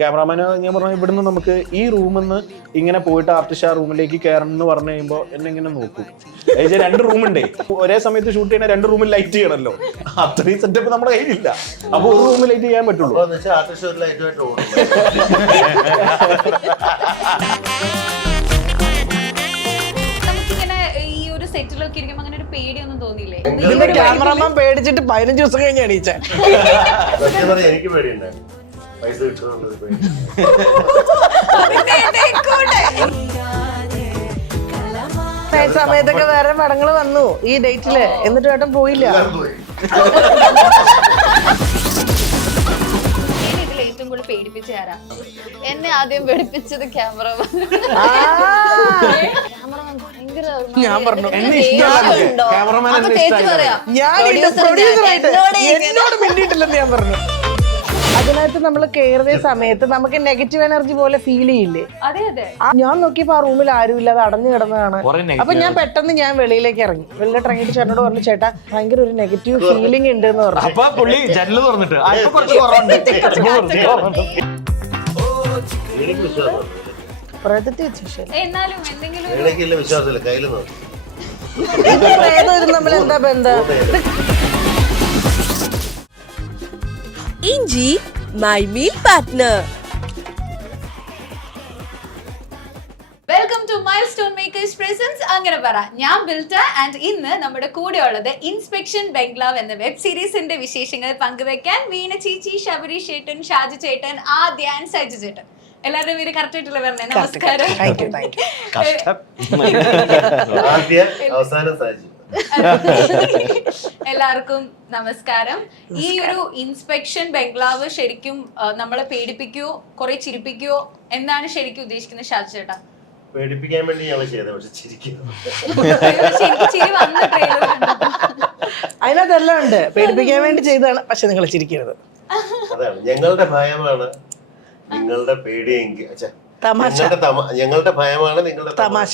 ക്യാമറാമാന് ഞാൻ പറഞ്ഞു ഇവിടുന്ന് നമുക്ക് ഈ റൂമിൽ നിന്ന് ഇങ്ങനെ പോയിട്ട് ആർട്ടിസ്റ്റ് ആ റൂമിലേക്ക് കയറണം എന്ന് പറഞ്ഞു കഴിയുമ്പോൾ എന്നെ ഇങ്ങനെ നോക്കും. രണ്ട് റൂമുണ്ടേ, ഒരേ സമയത്ത് ഷൂട്ട് ചെയ്യണ രണ്ട് റൂമിൽ ലൈറ്റ് ചെയ്യണമല്ലോ, അത്രയും സെറ്റപ്പ് നമ്മുടെ കയ്യിലില്ല. അപ്പൊ ഒരു റൂമിൽ ലൈറ്റ് ചെയ്യാൻ പറ്റുള്ളൂ. സെറ്റിലൊക്കെ ഇരിക്കുമ്പോ അങ്ങനെ ഒരു പേടിയൊന്നും തോന്നിയില്ലേ? ക്യാമറമാൻ പേടിച്ചിട്ട് 15 ദിവസം കഴിഞ്ഞ് എണീച്ച. എനിക്ക് പേടിയുണ്ടായിരുന്നു പൈസ കിട്ടുന്നുള്ളത്. സമയത്തൊക്കെ വേറെ പടങ്ങൾ വന്നു ഈ ഡേറ്റില്, എന്നിട്ട് ഏട്ടൻ പോയില്ല. ഏറ്റവും കൂടുതൽ പേടിപ്പിച്ച ആരാ? എന്നെ ആദ്യം പേടിപ്പിച്ചത് ക്യാമറമാൻ. ഞാൻ പറഞ്ഞു എന്നോട് മിണ്ടിയിട്ടില്ലെന്ന് ഞാൻ പറഞ്ഞു. അതിനകത്ത് നമ്മൾ കയറിയ സമയത്ത് നമുക്ക് നെഗറ്റീവ് എനർജി പോലെ ഫീൽ ചെയ്യില്ലേ? ഞാൻ നോക്കിയപ്പോ ആ റൂമിൽ ആരും ഇല്ലാതെ അടഞ്ഞു കിടന്നതാണ്. അപ്പൊ ഞാൻ പെട്ടെന്ന് വെളിയിലേക്ക് ഇറങ്ങി. വെളിയിലോട്ട് ഇറങ്ങിയിട്ട് ചേട്ടനോട് പറഞ്ഞു, ചേട്ടാ ഭയങ്കര ഒരു നെഗറ്റീവ് ഫീലിംഗ് ഉണ്ട് എന്ന് പറഞ്ഞു. നമ്മൾ എന്താ ബന്ധം? ഇഞ്ചി my meal partner. Welcome to Milestone Makers presents അങ്ങനെ പറ. ഞാൻ ബിൽറ്റ ആൻഡ് ഇന്ന് നമ്മുടെ കൂടെ ഉള്ളത് ഇൻസ്പെക്ഷൻ ബംഗ്ലാവ് എന്ന വെബ് സീരീസിന്റെ വിശേഷങ്ങൾ പങ്കുവെക്കാൻ വീണ ചേച്ചി, ശബരി ചേട്ടൻ, ഷാജു ചേട്ടൻ, ആദ്യ ആൻഡ് സജു ചേട്ടൻ. എല്ലാവരുടെ പേര് കറക്റ്റ് ആയിട്ടുള്ള പറഞ്ഞേ. നമസ്കാരം. എല്ലാവർക്കും നമസ്കാരം. ഈ ഒരു ഇൻസ്പെക്ഷൻ ബംഗ്ലാവ് ശരിക്കും നമ്മളെ പേടിപ്പിക്കുകയോ കുറെ ചിരിപ്പിക്കുകയോ എന്താണ് ശരിക്കും ഉദ്ദേശിക്കുന്നത് ഷാജു ചേട്ടാ? പേടിപ്പിക്കാൻ വേണ്ടി ഞങ്ങൾ ചെയ്തത്, പക്ഷെ ചിരി വന്ന ട്രെയിലർ അതിനകത്തെല്ലാം ഉണ്ട്. പേടിപ്പിക്കാൻ വേണ്ടി ചെയ്തതാണ്, പക്ഷെ നിങ്ങൾ ചിരിക്കരുത്. അതാണ് ഞങ്ങളുടെ ഭയമാണ് നിങ്ങളുടെ പേടിയെങ്കിൽ, ഞങ്ങളുടെ ഭയമാണ് നിങ്ങളുടെ തമാശ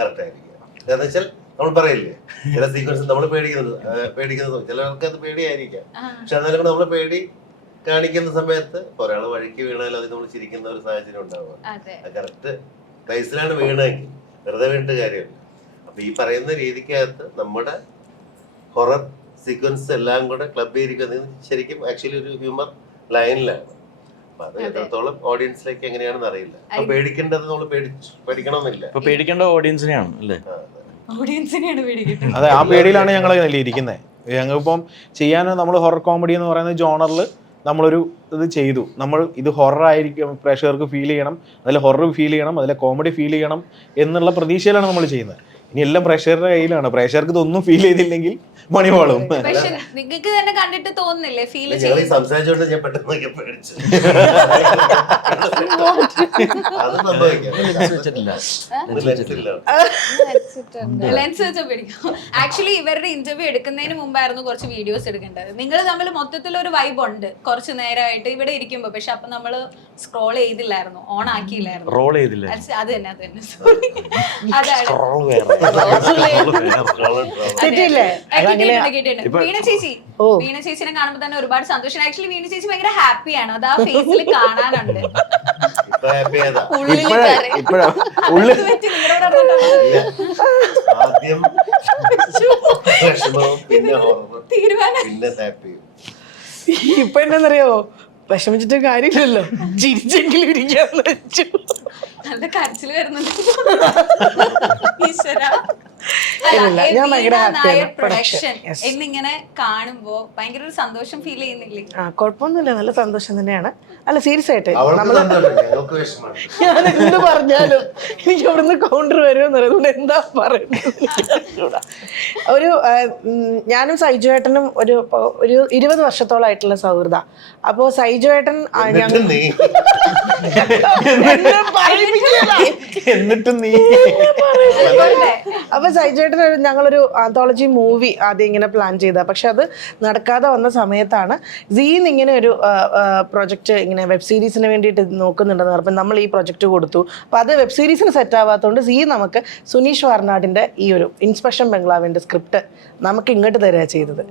കറക്റ്റ് ആയിരിക്കും. എന്താ വെച്ചാൽ നമ്മൾ പറയില്ലേ, ചില സീക്വൻസ് നമ്മൾ പേടിക്കുന്നത് ചിലർക്ക് അത് പേടിയായിരിക്കാം, പക്ഷെ എന്നാലും നമ്മൾ പേടി കാണിക്കുന്ന സമയത്ത് ഒരാൾ വഴിക്ക് വീണാലും അത് നമ്മൾ ചിരിക്കുന്ന ഒരു സാഹചര്യം ഉണ്ടാവുക. കറക്റ്റ് പ്ലേസിലാണ് വീണെങ്കിൽ വെറുതെ വീണിട്ട് കാര്യമില്ല. അപ്പൊ ഈ പറയുന്ന രീതിക്കകത്ത് നമ്മുടെ ഹൊറർ സീക്വൻസ് എല്ലാം കൂടെ ക്ലബ് ചെയ്തിരിക്കുന്നത് ശരിക്കും ആക്ച്വലി ഒരു ഹ്യൂമർ ലൈനിലാണ്. അപ്പൊ അത് എത്രത്തോളം ഓഡിയൻസിലേക്ക് എങ്ങനെയാണെന്ന് അറിയില്ല. അപ്പൊ പേടിക്കേണ്ടത് നമ്മൾ പേടിക്കണമെന്നില്ല. പേടിക്കേണ്ട ഓഡിയൻസിനെയാണ് അല്ലേ? അതെ, ആ പേടിയിലാണ് ഞങ്ങൾ ഇരിക്കുന്നത്. ഞങ്ങളിപ്പം ചെയ്യാൻ നമ്മൾ ഹൊറർ കോമഡി എന്ന് പറയുന്ന ജോണറിൽ നമ്മളൊരു ഇത് ചെയ്തു. നമ്മൾ ഇത് ഹൊറർ ആയിരിക്കും, പ്രേക്ഷകർക്ക് ഫീൽ ചെയ്യണം, അതിൽ ഹൊറർ ഫീൽ ചെയ്യണം, അതിലെ കോമഡി ഫീൽ ചെയ്യണം എന്നുള്ള പ്രതീക്ഷയിലാണ് നമ്മൾ ചെയ്യുന്നത്. ഇനി എല്ലാം പ്രേക്ഷകരുടെ കയ്യിലാണ്. പ്രേക്ഷകർക്ക് ഇതൊന്നും ഫീൽ ചെയ്തില്ലെങ്കിൽ മണിവാളും. നിങ്ങൾക്ക് തന്നെ കണ്ടിട്ട് തോന്നുന്നില്ലേ ഫീൽ സംസാരിച്ചോണ്ട് ഞാൻ പെട്ടെന്ന് പേടിച്ചു. ലെൻസ് വെച്ചാ പേടിക്കും. ആക്ച്വലി ഇവരുടെ ഇന്റർവ്യൂ എടുക്കുന്നതിന് മുമ്പായിരുന്നു കുറച്ച് വീഡിയോസ് എടുക്കേണ്ടത്. നിങ്ങൾ തമ്മിൽ മൊത്തത്തിൽ ഒരു വൈബ് ഉണ്ട് കുറച്ച് നേരമായിട്ട് ഇവിടെ ഇരിക്കുമ്പോ. പക്ഷെ അപ്പൊ നമ്മള് സ്ക്രോൾ ചെയ്തില്ലായിരുന്നു, ഓൺ ആക്കിയില്ലായിരുന്നു. റോൾ ചെയ്തില്ല. അത് തന്നെ അതാണ്. വീണ ചേച്ചിനെ കാണുമ്പോ തന്നെ ഒരുപാട് സന്തോഷം. ആക്ച്വലി വീണ ചേച്ചി ഭയങ്കര ഹാപ്പിയാണ്, അത് ആ ഫേസിൽ കാണാനുണ്ട്. ഇപ്പൊ എന്നാന്നറിയാവോ, വിഷമിച്ചിട്ട് കാര്യമില്ലല്ലോ, ചിരിച്ചെങ്കിലും ഇരിക്കാന്ന് വെച്ചു. നല്ല കരച്ചില് വരുന്നുണ്ട്. പ്രൊഡക്ഷൻ എന്നിങ്ങനെ കാണുമ്പോ ഭയങ്കര ഒരു സന്തോഷം ഫീൽ ചെയ്യുന്നില്ലേ? കുഴപ്പമൊന്നുമില്ല, നല്ല സന്തോഷം തന്നെയാണ്. അല്ല, സീരിയസ് ആയിട്ട് ഞാൻ എന്ത് പറഞ്ഞാലും എനിക്ക് അവിടുന്ന് കൗണ്ടർ വരുമെന്ന് പറയുന്നത് എന്താ പറയുന്നത്. ഒരു ഞാനും സൈജു ഏട്ടനും ഒരു 20 വർഷത്തോളായിട്ടുള്ള സൗഹൃദ. അപ്പോ സൈജു ഏട്ടൻ അപ്പൊ സൈജുവേട്ടൻ ഞങ്ങളൊരു ആന്തോളജി മൂവി ആദ്യം ഇങ്ങനെ പ്ലാൻ ചെയ്ത, പക്ഷെ അത് നടക്കാതെ വന്ന സമയത്താണ് സീൻ ഇങ്ങനെ ഒരു പ്രൊജക്ട് ഇങ്ങനെ ഇങ്ങനെ വെബ് സീരീസിന് വേണ്ടിയിട്ട് നോക്കുന്നുണ്ടെന്ന് പറഞ്ഞപ്പോൾ നമ്മൾ ഈ പ്രൊജക്റ്റ് കൊടുത്തു. അപ്പോൾ അത് വെബ് സീരീസിന് സെറ്റ് ആവാത്തതുകൊണ്ട് നമുക്ക് സുനീഷ് വാർനാടിൻ്റെ ഈ ഒരു ഇൻസ്പെക്ഷൻ ബംഗ്ലാവിൻ്റെ സ്ക്രിപ്റ്റ് നമുക്ക് ഇങ്ങോട്ട് തരിക ചെയ്തത്.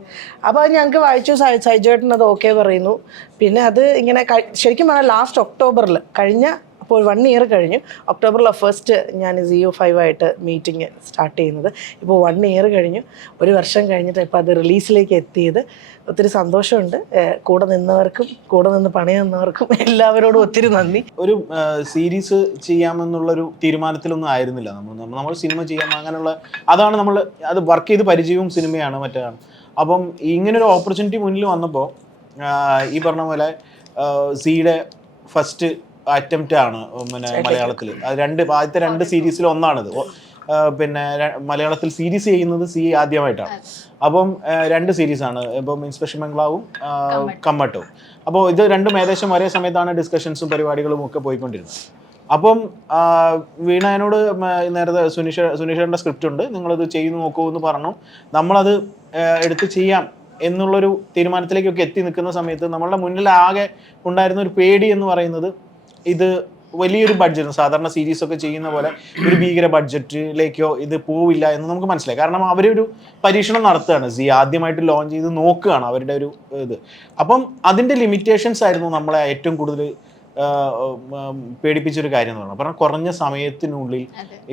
അപ്പോൾ അത് ഞങ്ങൾക്ക് വായിച്ചു, സൈജേട്ടൻ അത് ഓക്കെ പറയുന്നു. പിന്നെ അത് ഇങ്ങനെ ശരിക്കും പറഞ്ഞാൽ ലാസ്റ്റ് ഒക്ടോബറിൽ കഴിഞ്ഞ, അപ്പോൾ 1 ഇയർ കഴിഞ്ഞു. ഒക്ടോബറിൽ ഫസ്റ്റ് ഞാൻ ZEO5 ആയിട്ട് മീറ്റിംഗ് സ്റ്റാർട്ട് ചെയ്യുന്നത്. ഇപ്പോൾ 1 ഇയർ കഴിഞ്ഞു, 1 വർഷം കഴിഞ്ഞിട്ട് ഇപ്പോൾ അത് റിലീസിലേക്ക് എത്തിയത്. ഒത്തിരി സന്തോഷമുണ്ട്. കൂടെ നിന്നവർക്കും കൂടെ നിന്ന് പണി തന്നവർക്കും എല്ലാവരോടും ഒത്തിരി നന്ദി. ഒരു സീരീസ് ചെയ്യാമെന്നുള്ളൊരു തീരുമാനത്തിലൊന്നും ആയിരുന്നില്ല നമ്മൾ സിനിമ ചെയ്യാം അങ്ങനെയുള്ള, അതാണ് നമ്മൾ അത് വർക്ക് ചെയ്ത് പരിചയവും സിനിമയാണ് മറ്റാണ്. അപ്പം ഇങ്ങനൊരു ഓപ്പർച്യൂണിറ്റി മുന്നിൽ വന്നപ്പോൾ ഈ പറഞ്ഞ പോലെ സിയുടെ ഫസ്റ്റ് അറ്റംപ്റ്റ് ആണ് പിന്നെ മലയാളത്തിൽ. ആദ്യത്തെ 2 സീരീസിൽ ഒന്നാണിത്. പിന്നെ മലയാളത്തിൽ സീരീസ് ചെയ്യുന്നത് സി ആദ്യമായിട്ടാണ്. അപ്പം 2 സീരീസാണ്, ഇപ്പം ഇൻസ്പെക്ഷൻ ബംഗ്ലാവും കമ്മട്ടവും. അപ്പോൾ ഇത് രണ്ടും ഏകദേശം ഒരേ സമയത്താണ് ഡിസ്കഷൻസും പരിപാടികളും ഒക്കെ പോയിക്കൊണ്ടിരുന്നത്. അപ്പം വീണ എന്നോട് നേരത്തെ സുനീഷേട്ടൻ്റെ സ്ക്രിപ്റ്റ് ഉണ്ട്, നിങ്ങളത് ചെയ്ത് നോക്കൂ എന്ന് പറഞ്ഞു. നമ്മളത് എടുത്ത് ചെയ്യാം എന്നുള്ളൊരു തീരുമാനത്തിലേക്കൊക്കെ എത്തി നിൽക്കുന്ന സമയത്ത് നമ്മളുടെ മുന്നിൽ ആകെ ഉണ്ടായിരുന്ന ഒരു പേടി എന്ന് പറയുന്നത്, ഇത് വലിയൊരു ബഡ്ജറ്റ്, സാധാരണ സീരീസ് ഒക്കെ ചെയ്യുന്ന പോലെ ഒരു ഭീകര ബഡ്ജറ്റിലേക്കോ ഇത് പോവില്ല എന്ന് നമുക്ക് മനസ്സിലായി. കാരണം അവരൊരു പരീക്ഷണം നടത്തുകയാണ്, ആദ്യമായിട്ട് ലോഞ്ച് ചെയ്ത് നോക്കുകയാണ് അവരുടെ ഒരു ഇത്. അപ്പം അതിൻ്റെ ലിമിറ്റേഷൻസ് ആയിരുന്നു നമ്മളെ ഏറ്റവും കൂടുതൽ പേടിപ്പിച്ചൊരു കാര്യം എന്ന് പറഞ്ഞാൽ കുറഞ്ഞ സമയത്തിനുള്ളിൽ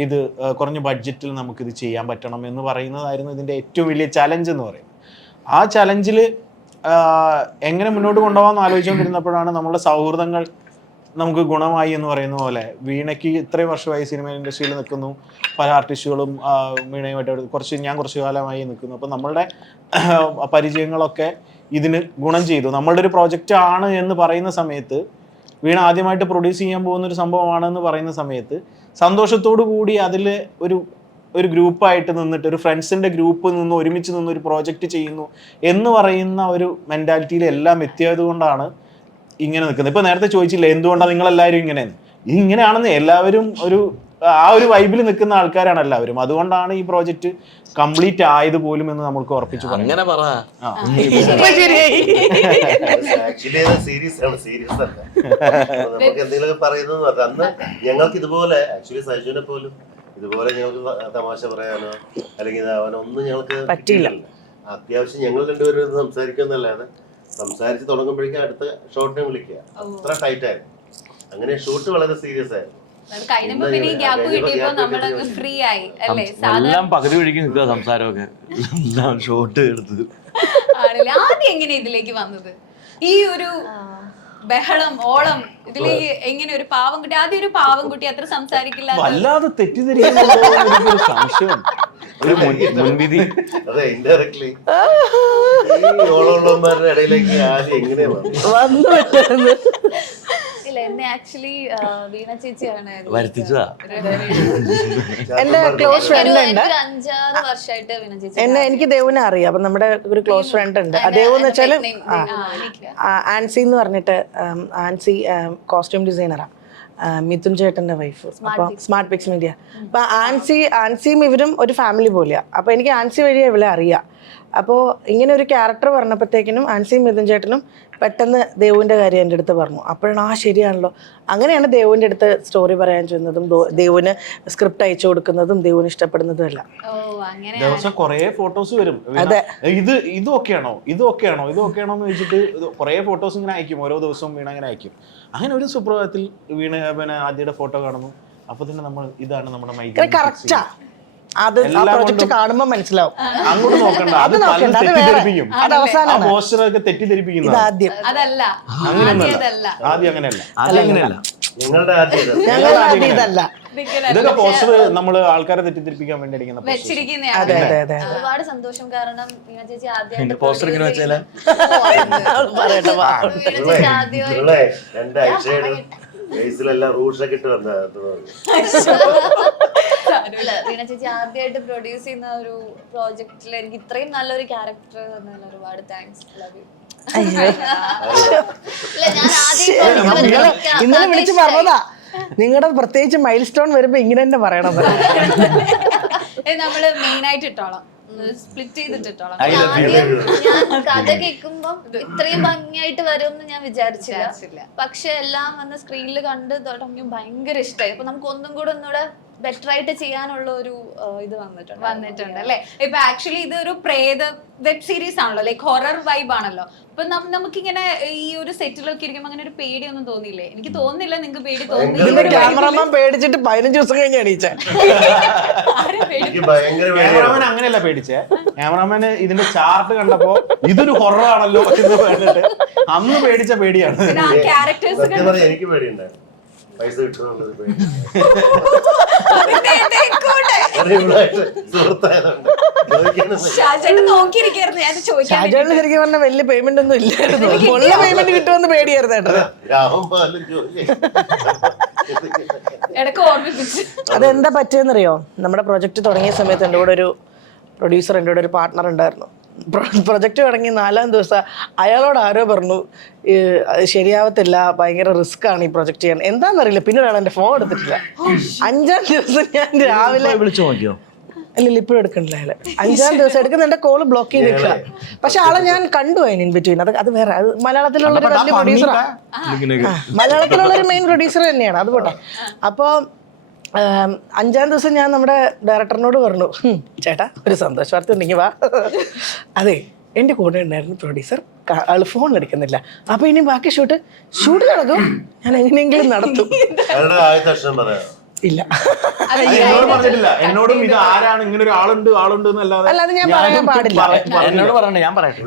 ഇത് കുറഞ്ഞ ബഡ്ജറ്റിൽ നമുക്കിത് ചെയ്യാൻ പറ്റണം എന്ന് പറയുന്നതായിരുന്നു ഇതിൻ്റെ ഏറ്റവും വലിയ ചലഞ്ച് എന്ന് പറയുന്നത്. ആ ചലഞ്ചിൽ എങ്ങനെ മുന്നോട്ട് കൊണ്ടുപോകാമെന്ന് ആലോചിച്ചുകൊണ്ടിരുന്നപ്പോഴാണ് നമ്മളുടെ സൗഹൃദങ്ങൾ നമുക്ക് ഗുണമായി എന്ന് പറയുന്ന പോലെ. വീണയ്ക്ക് ഇത്രയും വർഷമായി സിനിമ ഇൻഡസ്ട്രിയിൽ നിൽക്കുന്നു, പല ആർട്ടിസ്റ്റുകളും വീണയുമായിട്ട് ഞാൻ കുറച്ച് കാലമായി നിൽക്കുന്നു. അപ്പോൾ നമ്മളുടെ പരിചയങ്ങളൊക്കെ ഇതിന് ഗുണം ചെയ്തു. നമ്മളുടെ ഒരു പ്രോജക്റ്റ് ആണ് എന്ന് പറയുന്ന സമയത്ത്, വീണ ആദ്യമായിട്ട് പ്രൊഡ്യൂസ് ചെയ്യാൻ പോകുന്നൊരു സംഭവമാണെന്ന് പറയുന്ന സമയത്ത് സന്തോഷത്തോടു കൂടി അതിൽ ഒരു ഗ്രൂപ്പായിട്ട് നിന്നിട്ട്, ഒരു ഫ്രണ്ട്സിൻ്റെ ഗ്രൂപ്പ് നിന്ന് ഒരുമിച്ച് നിന്ന് ഒരു പ്രോജക്റ്റ് ചെയ്യുന്നു എന്ന് പറയുന്ന ഒരു മെൻറ്റാലിറ്റിയിൽ എല്ലാം എത്തിയത് കൊണ്ടാണ് ഇങ്ങനെ നിൽക്കുന്നത്. ഇപ്പൊ നേരത്തെ ചോദിച്ചില്ല എന്തുകൊണ്ടാണ് നിങ്ങളെല്ലാവരും ഇങ്ങനെയാണെന്ന്. എല്ലാവരും ആ ഒരു വൈബിൽ നിൽക്കുന്ന ആൾക്കാരാണ് എല്ലാവരും. അതുകൊണ്ടാണ് ഈ പ്രോജക്റ്റ് കംപ്ലീറ്റ് ആയത് പോലും എന്ന് നമുക്ക് ഉറപ്പിച്ചു പറയാം. അങ്ങനെ പറ. സീരിയസ് അല്ല, നമുക്ക് എന്തെങ്കിലും പറയുന്നത് പറഞ്ഞാൽ അന്ന് ഞങ്ങൾക്ക് ഇതുപോലെ ആക്ച്വലി സജുവിനെ പോലും ഇതുപോലെ ഞങ്ങൾക്ക് തമാശ പറയാനോ അല്ലെങ്കിൽ ഇതാവാനോ ഒന്നും ഞങ്ങൾക്ക് പറ്റില്ല. അത്യാവശ്യം ഞങ്ങൾ രണ്ടുപേരും സംസാരിക്കുന്നല്ലാതെ സംസാരിച്ച് തുടങ്ങുമ്പോഴേക്കും അടുത്ത ഷോട്ടിനെ വിളിക്കുക, അത്ര ടൈറ്റ് ആയിരുന്നു. അങ്ങനെ ഷൂട്ട് വളരെ സീരിയസ് ആയിരുന്നു. എല്ലാം പകുതി വഴിക്ക് നിൽക്കുക സംസാരമൊക്കെ, ഷോട്ട് എടുത്തത്. ആദ്യം എങ്ങനെ ഇതിലേക്ക് വന്നത് ഈ ഒരു ബഹളം ഓളം ഇതിലേക്ക്? എങ്ങനെ ഒരു പാവംകുട്ടി, ആദ്യം ഒരു പാവംകുട്ടി അത്ര സംസാരിക്കില്ല, വല്ലാതെ തെറ്റിദ്ധരിക്കുന്ന സംശയം മുൻവിധി. അതെ, ഇൻഡയറക്ട്ലി ഓളോളന്മാരുടെ ഇടയിലേക്ക് ആദ്യം എങ്ങനെ വന്നു? ഇല്ല, എന്നെ ആക്ച്വലി വീണ ചേച്ചിയാണ് വരുത്തിച്ചതാ. എന്റെ ക്ലോസ് ഫ്രണ്ട് ഉണ്ട്, 5-6 വർഷമായിട്ട് വീണ ചേച്ചി. എനിക്ക് ദേവുനെ അറിയാം. അപ്പൊ നമ്മുടെ ഒരു ക്ലോസ് ഫ്രണ്ട് ഉണ്ട്. ദേവ് എന്ന് വെച്ചാല് ആൻസി എന്ന് പറഞ്ഞിട്ട്, ആൻസി കോസ്റ്റ്യൂം ഡിസൈനറാ, മിഥുൻ ചേട്ടന്റെ വൈഫ്. അപ്പൊ സ്മാർട്ട് പിക്സ് മീഡിയ. അപ്പൊ ആൻസിയും ഇവരും ഒരു ഫാമിലി പോലെയാ. അപ്പൊ എനിക്ക് ആൻസി വഴിയാ ഇവളെ അറിയാം. അപ്പോൾ ഇങ്ങനെ ഒരു ക്യാരക്ടർ പറഞ്ഞപ്പോഴത്തേക്കിനും ആൻസിയും മിഥുൻ ചേട്ടനും പെട്ടെന്ന് ദേവുവിൻ്റെ കാര്യം എൻ്റെ അടുത്ത് പറഞ്ഞു. അപ്പോഴാണ് ശരിയാണല്ലോ. അങ്ങനെയാണ് ദേവുവിൻ്റെ അടുത്ത് സ്റ്റോറി പറയാൻ ചെന്നതും ദേവുവിന് സ്ക്രിപ്റ്റ് അയച്ചു കൊടുക്കുന്നതും ദേവുവിന് ഇഷ്ടപ്പെടുന്നതും എല്ലാം. ദിവസം കുറേ ഫോട്ടോസ് വരും. അതെ, ഇതൊക്കെയാണോ എന്ന് വെച്ചിട്ട് കുറേ ഫോട്ടോസ് ഇങ്ങനെ അയക്കും. ഓരോ ദിവസവും വീണ ഇങ്ങനെ അയക്കും. അങ്ങനെ ഒരു സുപ്രഭാതത്തിൽ വീണ പിന്നെ ആദ്യയുടെ ഫോട്ടോ കാണുന്നു. അപ്പൊ തന്നെ നമ്മൾ ഇതാണ് നമ്മുടെ മൈക്ക് കറക്റ്റാ. അത് പ്രോജക്റ്റ് കാണുമ്പോൾ മനസ്സിലാവും. അങ്ങോട്ട് നോക്കണ്ട, അത് തെറ്റിദ്ധരിപ്പിക്കും. പോസ്റ്ററൊക്കെ തെറ്റിദ്ധരിപ്പിക്കും. ആദ്യം അതല്ല, ആദ്യം അങ്ങനെയല്ല. ഇതല്ല. ഇതൊക്കെ പോസ്റ്റർ നമ്മൾ ആൾക്കാരെ തെറ്റിദ്ധരിപ്പിക്കാൻ വേണ്ടി അടിക്കുന്ന. ഒരുപാട് സന്തോഷം. കാരണം വീണ ചേച്ചി ആദ്യം പോസ്റ്റർ ഇങ്ങനെ വെച്ചാൽ വീണ ചേച്ചി ആദ്യമായിട്ട് പ്രൊഡ്യൂസ് ചെയ്യുന്ന ഒരു പ്രോജക്റ്റിൽ എനിക്ക് ഇത്രയും നല്ലൊരു ക്യാരക്ടർ തന്നതിൽ ഒരുപാട് താങ്ക്സ്. Love you. ഇന്നലെ വിളിച്ച് പറഞ്ഞതാ, നിങ്ങളുടെ പ്രത്യേകിച്ച് മൈൽ സ്റ്റോൺ വരുമ്പോ ഇങ്ങനെ തന്നെ പറയണത്. നമ്മള് മെയിൻ ആയിട്ട് ഇട്ടോളാം. സ്പ്ലിറ്റ് ചെയ്തിട്ടിട്ടോളാം. ആദ്യം ഞാൻ കഥ കേൾക്കുമ്പം ഇത്രയും ഭംഗിയായിട്ട് വരുമെന്ന് ഞാൻ വിചാരിച്ചില്ല. പക്ഷെ എല്ലാം വന്ന് സ്ക്രീനിൽ കണ്ട് തുടങ്ങി ഭയങ്കര ഇഷ്ടമായി. അപ്പൊ നമുക്ക് ഒന്നുകൂടെ ബെറ്റർ ആയിട്ട് ചെയ്യാനുള്ള ഒരു ഇത് വന്നിട്ടുണ്ട് അല്ലെ. ഇപ്പൊ ആക്ച്വലി ഇത് ഒരു പ്രേത വെബ് സീരീസ് ആണല്ലോ, ലൈക്ക് ഹൊറർ വൈബ് ആണല്ലോ. അപ്പൊ നമുക്കിങ്ങനെ ഈ ഒരു സെറ്റിലൊക്കെ ഇരിക്കുമ്പോ അങ്ങനെ ഒരു പേടിയൊന്നും തോന്നിയില്ലേ? എനിക്ക് തോന്നുന്നില്ല നിങ്ങൾക്ക് പേടി തോന്നിയില്ല. ക്യാമറമാൻ പേടിച്ചിട്ട് 15 ദിവസം കഴിഞ്ഞ് എണീച്ചാ. ക്യാമറാമാൻ അങ്ങനെയല്ല പേടിച്ചേ. ക്യാമറാമാന് ഇതിന്റെ ചാർട്ട് കണ്ടപ്പോ ഇതൊരു ഹൊറർ ആണല്ലോ എന്ന് പറഞ്ഞിട്ട് അന്ന് പേടിച്ച പേടിയാണ്. ക്യാരക്ടേഴ്സ് എനിക്ക് പേടിയുണ്ടായിരുന്നു. പൈസ കിട്ടുന്നുള്ളത് പേടി. നോക്കിയിരിക്കായിരുന്നു ഞാൻ ചോദിക്കാൻ. ഷാജോണിന് ശരിക്കും പറഞ്ഞാൽ വലിയ പേയ്മെന്റ് ഒന്നും ഇല്ലായിരുന്നു. ഉള്ള പേയ്മെന്റ് കിട്ടുമെന്ന് പേടിയായിരുന്നു കേട്ടോ. ഇടയ്ക്ക് ഓർമ്മിപ്പിച്ചു. അതെന്താ പറ്റിയെന്നറിയോ, നമ്മുടെ പ്രൊജക്ട് തുടങ്ങിയ സമയത്ത് എൻ്റെ കൂടെ ഒരു പ്രൊഡ്യൂസർ, എൻ്റെ കൂടെ ഒരു പാർട്ട്ണർ ഉണ്ടായിരുന്നു. പ്രൊജക്റ്റ് തുടങ്ങി 4-ാം ദിവസം അയാളോട് ആരോ പറഞ്ഞു ശരിയാവത്തില്ല, ഭയങ്കര റിസ്ക് ആണ് ഈ പ്രൊജക്ട് ചെയ്യാൻ. എന്താണെന്നറിയില്ല, പിന്നെ ഒരാൾ എൻ്റെ ഫോൺ എടുത്തിട്ടില്ല. 5-ാം ദിവസം ഞാൻ രാവിലെ വിളിച്ചു നോക്കിയോ? അല്ലല്ല, ഇപ്പോഴും എടുക്കണില്ല അയാള്. 5-ാം ദിവസം എടുക്കുന്ന എൻ്റെ കോള് ബ്ലോക്ക് ചെയ്ത് നിൽക്കുക. പക്ഷെ ആളെ ഞാൻ കണ്ടു അതിന് ഇൻ ബിറ്റ്വീൻ. അത് വേറെ, അത് മലയാളത്തിലുള്ളൊരു വലിയ പ്രൊഡ്യൂസറാണ്. മലയാളത്തിലുള്ളൊരു മെയിൻ പ്രൊഡ്യൂസർ തന്നെയാണ്. അത് പോട്ടെ. അപ്പോൾ 5-ാം ദിവസം ഞാൻ നമ്മുടെ ഡയറക്ടറിനോട് പറഞ്ഞു, ചേട്ടാ ഒരു സന്തോഷ വാർത്ത ഉണ്ടെങ്കിൽ വാ. അതെ, എൻ്റെ കൂടെ ഉണ്ടായിരുന്നു പ്രൊഡ്യൂസർ, ആള് ഫോൺ എടുക്കുന്നില്ല. അപ്പൊ ഇനി ബാക്കി ഷൂട്ട് നടക്കും, ഞാൻ എങ്ങനെയെങ്കിലും നടത്തും. ഇല്ല, എന്നോടും ഇത് ആരാണ് ഇങ്ങനെ ഒരു ആളുണ്ട് എന്നല്ലാതെ അല്ലാതെ ഞാൻ പറയാൻ പാടില്ല. എന്നോട് പറയണ്ട, ഞാൻ പറയട്ടെ.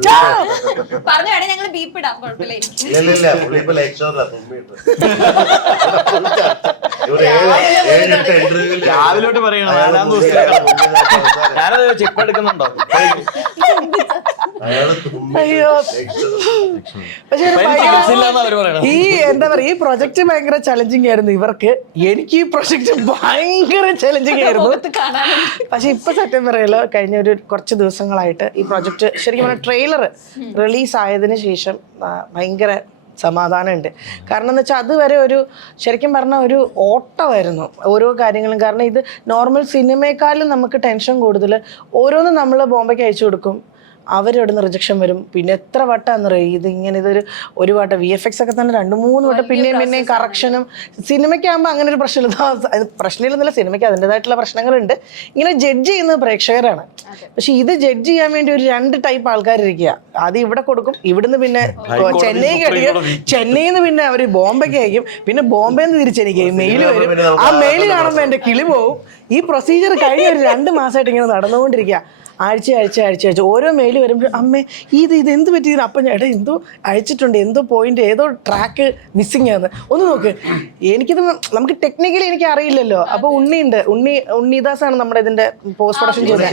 പറഞ്ഞു വേണേ ഞങ്ങള് ബീപ്പ് ഇടാം, കുഴപ്പമില്ല. രാവിലോട്ട് പറയണം. 4-ാം ദിവസം ഞാനത് ചെക്ക് എടുക്കുന്നുണ്ടോ? അയ്യോ, പക്ഷെ ഈ എന്താ പറയാ, ഈ പ്രൊജക്ട് ഭയങ്കര ചലഞ്ചിങ് ആയിരുന്നു ഇവർക്ക്. എനിക്ക് ഈ പ്രൊജക്ട് ഭയങ്കര ചലഞ്ചിങ് ആയിരുന്നു. പക്ഷെ ഇപ്പൊ സത്യം പറയല്ലോ, കഴിഞ്ഞ കുറച്ച് ദിവസങ്ങളായിട്ട് ഈ പ്രൊജക്ട് ശരിക്കും പറഞ്ഞാൽ ട്രെയിലർ റിലീസ് ആയതിനു ശേഷം ഭയങ്കര സമാധാനമുണ്ട്. കാരണം എന്ന് വെച്ചാൽ അതുവരെ ശരിക്കും പറഞ്ഞാൽ ഒരു ഓട്ടമായിരുന്നു ഓരോ കാര്യങ്ങളും. കാരണം ഇത് നോർമൽ സിനിമയെക്കാളും നമുക്ക് ടെൻഷൻ കൂടുതൽ. ഓരോന്നും നമ്മൾ ബോംബെക്ക് അയച്ചു കൊടുക്കും, അവരവിടുന്ന് റിജക്ഷൻ വരും. പിന്നെ എത്ര വട്ടമാണെന്നറിയോ ഒരു വട്ടം VFX ഒക്കെ തന്നെ 2-3 വട്ടം പിന്നെയും കറക്ഷനും. സിനിമയ്ക്കാകുമ്പോൾ അങ്ങനെ ഒരു പ്രശ്നമില്ലെന്നില്ല, സിനിമയ്ക്ക് അതിൻ്റെതായിട്ടുള്ള പ്രശ്നങ്ങളുണ്ട്. ഇങ്ങനെ ജഡ്ജ് ചെയ്യുന്നത് പ്രേക്ഷകരാണ്. പക്ഷെ ഇത് ജഡ്ജ് ചെയ്യാൻ വേണ്ടി ഒരു 2 ടൈപ്പ് ആൾക്കാരിരിക്കുക. ആദ്യം ഇവിടെ കൊടുക്കും, ഇവിടുന്ന് പിന്നെ ചെന്നൈക്ക് അടിക്കും, ചെന്നൈയിൽ നിന്ന് പിന്നെ അവർ ബോംബെക്ക് അയക്കും, പിന്നെ ബോംബെയിൽ നിന്ന് തിരിച്ചെനിക്കും മെയിൽ വരും. ആ മെയിൽ കാണുമ്പോൾ എൻ്റെ കിളി പോവും. ഈ പ്രൊസീജിയർ കഴിഞ്ഞ ഒരു 2 മാസമായിട്ട് ഇങ്ങനെ നടന്നുകൊണ്ടിരിക്കുക. ആഴ്ച ഓരോ മെയിൽ വരുമ്പോൾ അമ്മേ ഇത് എന്ത് പറ്റിയത്. അപ്പം ഞാൻ എന്തോ അയച്ചിട്ടുണ്ട്, എന്തോ പോയിന്റ്, ഏതോ ട്രാക്ക് മിസ്സിങ് ആണ്, ഒന്ന് നോക്ക്. എനിക്കിത് നമുക്ക് ടെക്നിക്കലി എനിക്ക് അറിയില്ലല്ലോ. അപ്പൊ ഉണ്ണിദാസ് ആണ് നമ്മുടെ ഇതിന്റെ പോസ്റ്റ് പ്രൊഡക്ഷൻ ചെയ്തത്.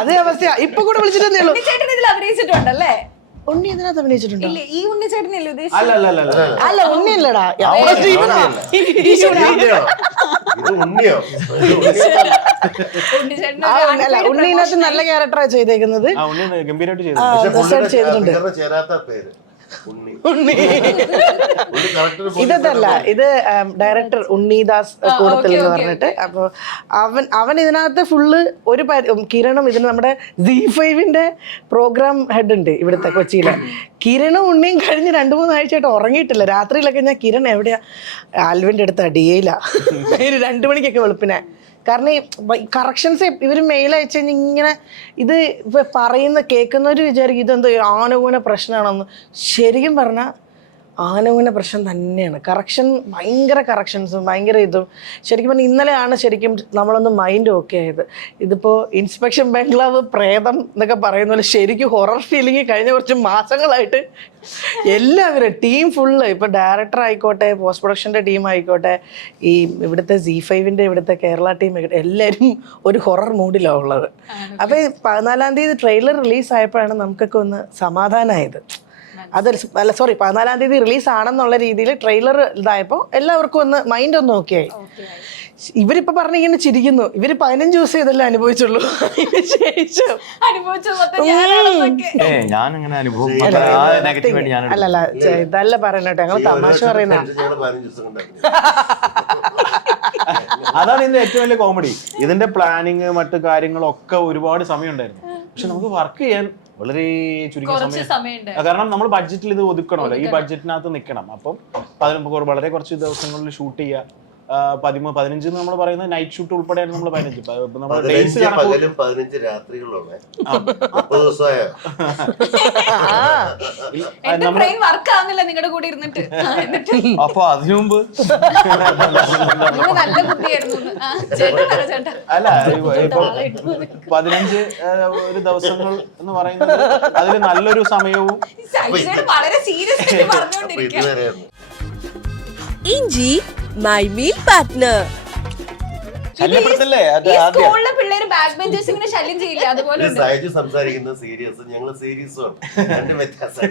അതേ അവസ്ഥ ഇപ്പൊ കൂടെ വിളിച്ചിട്ടേ ഉള്ളൂ. അഭിനയിച്ചിട്ടുണ്ടല്ലേ? ഉണ്ണി ഇതിനകത്ത് അഭിനയിച്ചിട്ടുണ്ടോ? ഈ ഉണ്ണിച്ചേട്ടനല്ലേ ഉദ്ദേശിച്ചത്? അല്ല, ഉണ്ണിയല്ലടാ. ഉണ്ണിനകത്ത് നല്ല ക്യാരക്ടറാണ് ചെയ്തേക്കുന്നത്. ചെയ്തിട്ടുണ്ട്. ഇതല്ല, ഇത് ഡയറക്ടർ ഉണ്ണിദാസ് കൂടത്തിൽ എന്ന് പറഞ്ഞിട്ട്. അപ്പൊ അവൻ ഇതിനകത്ത് ഫുള്ള് കിരണും, ഇതിന് നമ്മുടെ Z5-ന്റെ പ്രോഗ്രാം ഹെഡ് ഉണ്ട് ഇവിടുത്തെ കൊച്ചിയിലെ. കിരണും ഉണ്ണിയും കഴിഞ്ഞ് 2-3 ആഴ്ചയായിട്ട് ഉറങ്ങിയിട്ടില്ല. രാത്രിയിലൊക്കെ ഞാൻ കിരൺ എവിടെയാ, ആൽവിന്റെ അടുത്ത് DA-യില 2 മണിക്കൊക്കെ വെളുപ്പിനെ. കാരണം ഈ കറക്ഷൻസ് ഇവർ മെയിൽ അയച്ചു കഴിഞ്ഞാൽ ഇങ്ങനെ ഇത് കേൾക്കുന്നവർ വിചാരിക്കും ഇതെന്തോ ആനുകൂല പ്രശ്നമാണെന്ന്. ശരിക്കും പറഞ്ഞാൽ ആനുകൂല പ്രശ്നം തന്നെയാണ്. ഭയങ്കര കറക്ഷൻസും ഭയങ്കര ഇതും. ശരിക്കും പറഞ്ഞാൽ ഇന്നലെയാണ് ശരിക്കും നമ്മളൊന്ന് മൈൻഡ് ഓക്കെ ആയത്. ഇതിപ്പോൾ ഇൻസ്പെക്ഷൻ ബംഗ്ലാവ് പ്രേതം എന്നൊക്കെ പറയുന്ന പോലെ ശരിക്കും ഹൊറർ ഫീലിംഗ് കഴിഞ്ഞ കുറച്ച് മാസങ്ങളായിട്ട് എല്ലാവരും ടീം ഫുള്ള്, ഇപ്പോൾ ഡയറക്ടർ ആയിക്കോട്ടെ, പോസ്റ്റ് പ്രൊഡക്ഷൻ്റെ ടീം ആയിക്കോട്ടെ, ഈ ഇവിടുത്തെ Z5-ന്റെ ഇവിടുത്തെ കേരള ടീം എല്ലാവരും ഒരു ഹൊറർ മൂഡിലാണ് ഉള്ളത്. അപ്പോൾ 14-ാം തീയതി ട്രെയിലർ റിലീസ് ആയപ്പോഴാണ് നമുക്കൊക്കെ ഒന്ന് സമാധാനമായത്. 14-ാം തീയതി റിലീസ് ആണെന്നുള്ള രീതിയിൽ ട്രെയിലർ ഇതായപ്പോൾ എല്ലാവർക്കും ഒന്ന് മൈൻഡ് ഒന്ന് ഓക്കെ ആയി. ഇവരിപ്പോ പറഞ്ഞിങ്ങനെ ചിരിക്കുന്നു, ഇവര് 15 ദിവസം ഇതെല്ലാം അനുഭവിച്ചുള്ളൂ. അല്ലല്ല, ഇതല്ല പറയണട്ടോ, ഞങ്ങൾ തമാശ പറയുന്ന. അതാണ് ഇതിന്റെ ഏറ്റവും വലിയ കോമഡി. ഇതിന്റെ പ്ലാനിങ് മറ്റു കാര്യങ്ങളൊക്കെ ഒരുപാട് സമയം ഉണ്ടായിരുന്നു. പക്ഷെ നമുക്ക് വർക്ക് ചെയ്യാൻ വളരെ ചുരുങ്ങിയ സമയം, കാരണം നമ്മൾ ബഡ്ജറ്റിൽ ഇത് ഒതുക്കണമല്ലോ, ഈ ബഡ്ജറ്റിനകത്ത് നിൽക്കണം. അപ്പം അതിന് വളരെ കുറച്ച് ദിവസങ്ങളിൽ ഷൂട്ട് ചെയ്യുക. 15 നമ്മൾ പറയുന്നത് നൈറ്റ് ഷൂട്ട് ഉൾപ്പെടെയാണ് നമ്മൾ 15 നമ്മൾ ഡേയ്സ് പകലും 15 രാത്രികളുള്ള നിങ്ങളുടെ കൂടെ ഇരുന്നിട്ട്. അപ്പൊ അതിനു മുമ്പ് നല്ല ബുദ്ധിയായിരുന്നു. അല്ല ഇപ്പൊ 15 ഒരു ദിവസങ്ങൾ എന്ന് പറയുന്നത് അതിൽ നല്ലൊരു സമയവും വളരെ സീരിയസ് ആയിട്ട് പറഞ്ഞുകൊണ്ടിരിക്കുകയാണ്. ഇഞ്ചി മൈ മീൽ പാർട്ട്ണർ. ശല്യപ്പെടുത്തല്ലേ? അത് സ്കൂളിലെ പിള്ളേര് ബാക്ക് ബെഞ്ചേഴ്സ് ഇങ്ങനെ ശല്യം ചെയ്യില്ല, അതുപോലെ സൈജു സംസാരിക്കുന്ന സീരിയസ്, ഞങ്ങള് സീരീസും വ്യത്യാസം.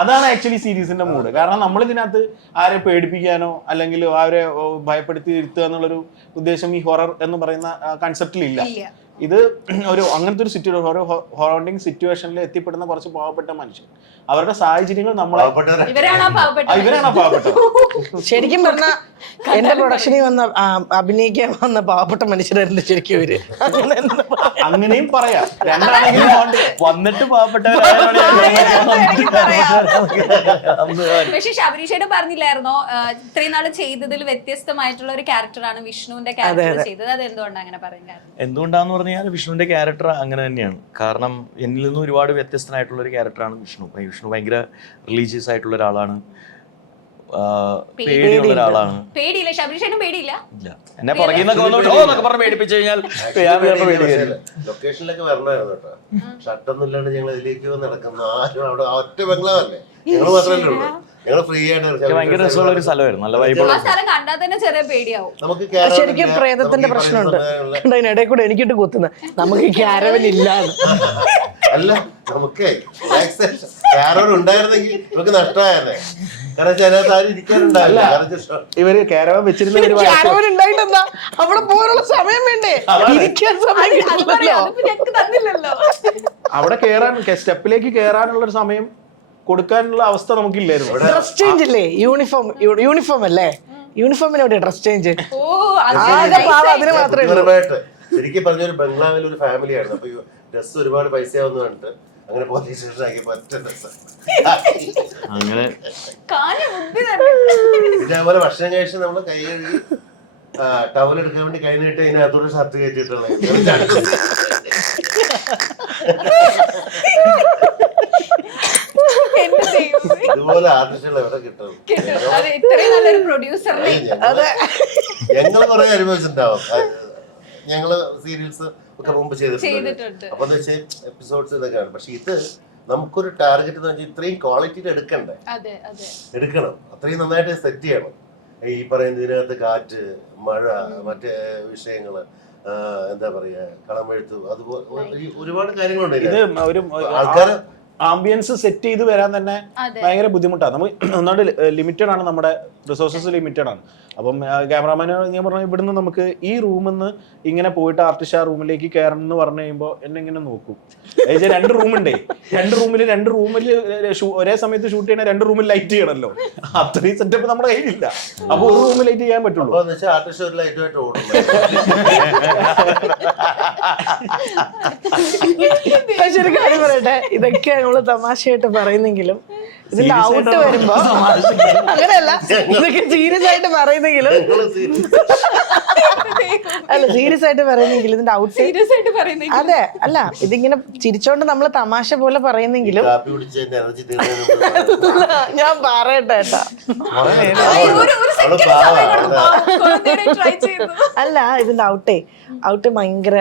അതാണ് ആക്ച്വലി സീരീസിന്റെ മൂഡ്. കാരണം നമ്മൾ ഇതിനകത്ത് ആരെ പേടിപ്പിക്കാനോ അല്ലെങ്കിൽ അവരെ ഭയപ്പെടുത്തി ഇരുത്തുക എന്നുള്ളൊരു ഉദ്ദേശം ഈ ഹൊറർ എന്ന് പറയുന്ന കൺസെപ്റ്റിലില്ല. ഇത് ഒരു അങ്ങനത്തെ ഒരു സിറ്റുവേഷൻ, ഒരു ഹോണ്ടിങ് സിറ്റുവേഷനിൽ എത്തിപ്പെടുന്ന കുറച്ച് പാവപ്പെട്ട മനുഷ്യർ, അവരുടെ സാഹചര്യങ്ങൾ നമ്മളെ ഇവരാണ് പാവപ്പെട്ടത്. ശരിക്കും പറഞ്ഞാൽ എന്റെ പ്രൊഡക്ഷനിൽ വന്ന അഭിനയിക്കാൻ വന്ന പാവപ്പെട്ട മനുഷ്യരായിരുന്നു ശരിക്കും ഇവര്. അങ്ങനെയും പറയാം. രണ്ടാണെങ്കിലും വന്നിട്ട് പക്ഷെ ശബരീഷയുടെ പറഞ്ഞില്ലായിരുന്നോ ഇത്രയും നാള് ചെയ്തതിൽ വ്യത്യസ്തമായിട്ടുള്ള ഒരു ക്യാരക്ടറാണ് വിഷ്ണുവിന്റെ ക്യാരക്ടർ ചെയ്തത്. അത് എന്തുകൊണ്ടാണ് അങ്ങനെ പറയുന്നത്? എന്തുകൊണ്ടാന്ന് പറഞ്ഞാൽ വിഷ്ണുവിന്റെ ക്യാരക്ടർ അങ്ങനെ തന്നെയാണ്. കാരണം എന്നിൽ നിന്നും ഒരുപാട് വ്യത്യസ്തനായിട്ടുള്ള ഒരു ക്യാരക്ടറാണ് വിഷ്ണു. വിഷ്ണു ഭയങ്കര റിലീജിയസ് ആയിട്ടുള്ള ഒരാളാണ്, പേടിയുള്ള ഒരാളാണ്. പേടിയില്ല ശബരീഷനും? പേടിയില്ല. എന്നെ പുറകിൽ പറഞ്ഞ് പേടിപ്പിച്ചു കഴിഞ്ഞാൽ ലൊക്കേഷനിലൊക്കെ വരണമായിരുന്നു കേട്ടോ. ഷട്ടൊന്നും ഇല്ലാണ്ട് ഞങ്ങൾ ഇതിലേക്ക് നടക്കുന്ന ആരും അവിടെ ഒറ്റ ബംഗ്ലാവല്ലേ, ഞങ്ങൾ മാത്രമല്ലേ ഉള്ളൂ. ഞങ്ങൾ ഫ്രീ ആയിട്ട് ഭയങ്കര രസമുള്ള ഒരു സ്ഥലമായിരുന്നു, നല്ല വൈബുള്ള സ്ഥലം. കണ്ടാൽ തന്നെ ചെറിയ പേടിയാവും. നമുക്ക് ശരിക്കും പ്രേതത്തിന്റെ പ്രശ്നമുണ്ട്. അതിനിടയിൽ കൂടെ എനിക്കിട്ട് കുത്തുന്നത് നമുക്ക് ക്യാരവൻ ഇല്ലാന്ന്. അല്ല, നമുക്ക് ക്യാരവൻ ഉണ്ടായിരുന്നെങ്കിൽ നമുക്ക് നഷ്ടമായല്ലേ. കാരണം ചിലത് ആരും ഇരിക്കാനുണ്ടാവില്ല. ഇവര് ക്യാരവൻ വെച്ചിരുന്ന ക്യാരവൻ ഉണ്ടായിട്ടെന്താ അവിടെ പോകാനുള്ള സമയം വേണ്ടേ? ഇരിക്കാൻ സമയം തന്നില്ലല്ലോ. അവിടെ കേറാൻ സ്റ്റെപ്പിലേക്ക് കേറാനുള്ള ഒരു സമയം കൊടുക്കാനുള്ള അവസ്ഥ നമുക്കില്ലായിരുന്നു. ഡ്രസ് ചേഞ്ച് ഇല്ലേ? യൂണിഫോം അല്ലേ? യൂണിഫോമിനോടെ ഡ്രസ് ചേഞ്ച്. അതിന് മാത്രമേ ശരിക്കും പറഞ്ഞ ഒരു ബംഗ്ലാവിൽ ഒരു ഫാമിലി ആയിരുന്നു. അപ്പൊ ഡ്രസ് ഒരുപാട് പൈസയാവുന്ന പറഞ്ഞിട്ട് അങ്ങനെ പോലീസ് സ്റ്റേഷനാക്കി പറ്റ ഡ്രസ്. അങ്ങനെ ഇതേപോലെ ഭക്ഷണം കഴിച്ച് നമ്മള് കൈ കഴുകി ടവൽ എടുക്കാൻ വേണ്ടി കൈ നീട്ടി അതിനകത്തോട് ഷർട്ട് കയറ്റിയിട്ടുള്ള ഇതുപോലെ ആർട്ടിസ്റ്റുകൾ എവിടെ കിട്ടും? ഞങ്ങൾ കുറെ അനുഭവിച്ചിട്ടുണ്ടാവും. ഞങ്ങള് സീരിയൽസ് ഒക്കെ മുമ്പ് ചെയ്തിട്ടുണ്ട്. അപ്പൊ എന്ന് വെച്ചാൽ എപ്പിസോഡ്സ് ഇതൊക്കെയാണ്. പക്ഷെ ഇത് നമുക്കൊരു ടാർഗറ്റ് എന്ന് വെച്ചാൽ ഇത്രയും ക്വാളിറ്റിയിൽ എടുക്കണ്ടേ, എടുക്കണം, അത്രയും നന്നായിട്ട് സെറ്റ് ചെയ്യണം. ഈ പറയുന്ന ഇതിനകത്ത് കാറ്റ്, മഴ, മറ്റേ വിഷയങ്ങള്, എന്താ പറയാ, കളമെഴുത്ത്, അതുപോലെ ഒരുപാട് കാര്യങ്ങളുണ്ട്. ഇത് ഒരു ആൾക്കാർ ആംബിയൻസ് സെറ്റ് ചെയ്ത് വരാൻ തന്നെ ഭയങ്കര ബുദ്ധിമുട്ടാണ്. നമുക്ക് ഒന്നാണ്ട് ലിമിറ്റഡ് ആണ്, നമ്മുടെ റിസോഴ്സസ് ലിമിറ്റഡ് ആണ്. അപ്പം ക്യാമറാമാന് ഞാൻ പറഞ്ഞു ഇവിടുന്ന് നമുക്ക് ഈ റൂമിൽ നിന്ന് ഇങ്ങനെ പോയിട്ട് ആർട്ടിസ്റ്റ് ആ റൂമിലേക്ക് കയറണം എന്ന് പറഞ്ഞു കഴിയുമ്പോൾ എന്നെ ഇങ്ങനെ നോക്കും. 2 റൂമുണ്ടേ, 2 റൂമിൽ ഒരേ സമയത്ത് ഷൂട്ട് ചെയ്യണ 2 റൂമിൽ ലൈറ്റ് ചെയ്യണമല്ലോ. അത്രയും സെറ്റപ്പ് നമ്മുടെ കയ്യിലില്ല. അപ്പൊ ഒരു റൂമിൽ ലൈറ്റ് ചെയ്യാൻ പറ്റുള്ളൂ. ആർട്ടിസ്റ്റ് ഒരു ലൈറ്റുമായിട്ട് ഓടും. ശരി, കാര്യം പറയട്ടെ, ഇതൊക്കെ നമ്മള് തമാശയായിട്ട് പറയുന്നെങ്കിലും ഇതിന്റെ ഔട്ട് വരുമ്പോ അങ്ങനെയല്ല, ഇതൊക്കെ സീരിയസ് ആയിട്ട് പറയുന്നെങ്കിലും അല്ല സീരിയസ് ആയിട്ട് പറയുന്നെങ്കിലും ഇതിന്റെ ഔട്ട് അതെ അല്ല, ഇതിങ്ങനെ ചിരിച്ചോണ്ട് നമ്മള് തമാശ പോലെ പറയുന്നെങ്കിലും ഞാൻ പറയട്ടെ കേട്ടാ, അല്ല ഇതിന്റെ ഔട്ട് ഭയങ്കര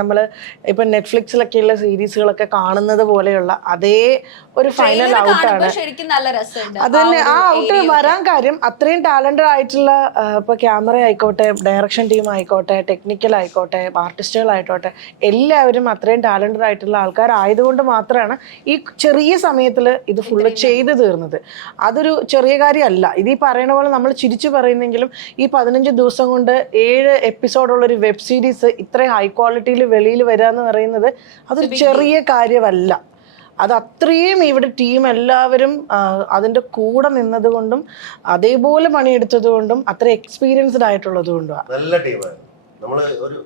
നമ്മള് ഇപ്പൊ നെറ്റ്ഫ്ലിക്സിലൊക്കെയുള്ള സീരീസുകളൊക്കെ കാണുന്നത് പോലെയുള്ള അതേ ഒരു ഫൈനൽ ഔട്ടാണ്. അത് തന്നെ ആ ഔട്ട് വരാൻ കാര്യം അത്രയും ടാലന്റഡ് ആയിട്ടുള്ള ഇപ്പൊ ക്യാമറ ആയിക്കോട്ടെ, ഡയറക്ഷൻ ടീം ആയിക്കോട്ടെ, ടെക്നിക്കൽ ആയിക്കോട്ടെ, ആർട്ടിസ്റ്റുകളായിക്കോട്ടെ, എല്ലാവരും അത്രയും ടാലന്റഡ് ആയിട്ടുള്ള ആൾക്കാരായതുകൊണ്ട് മാത്രമാണ് ഈ ചെറിയ സമയത്തിൽ ഇത് ഫുള്ള് ചെയ്തു തീർന്നത്. അതൊരു ചെറിയ കാര്യമല്ല. ഇത് ഈ പറയണ പോലെ നമ്മൾ ചിരിച്ചു പറയുന്നെങ്കിലും ഈ 15 ദിവസം കൊണ്ട് 7 എപ്പിസോഡുള്ള ഒരു വെബ് സീരീസ് ഇത്രയും ഹൈ ക്വാളിറ്റിയിൽ വെളിയിൽ വരിക എന്ന് പറയുന്നത് അതൊരു ചെറിയ കാര്യമല്ല. അത് അത്രയും ഇവിടെ ടീം എല്ലാവരും അതിൻ്റെ കൂടെ നിന്നത് കൊണ്ടും അതേപോലെ പണിയെടുത്തത് കൊണ്ടും അത്ര എക്സ്പീരിയൻസ്ഡ് ആയിട്ടുള്ളത് കൊണ്ടുമാണ്. നല്ല ടീമാണ്. നമ്മള് ഒരു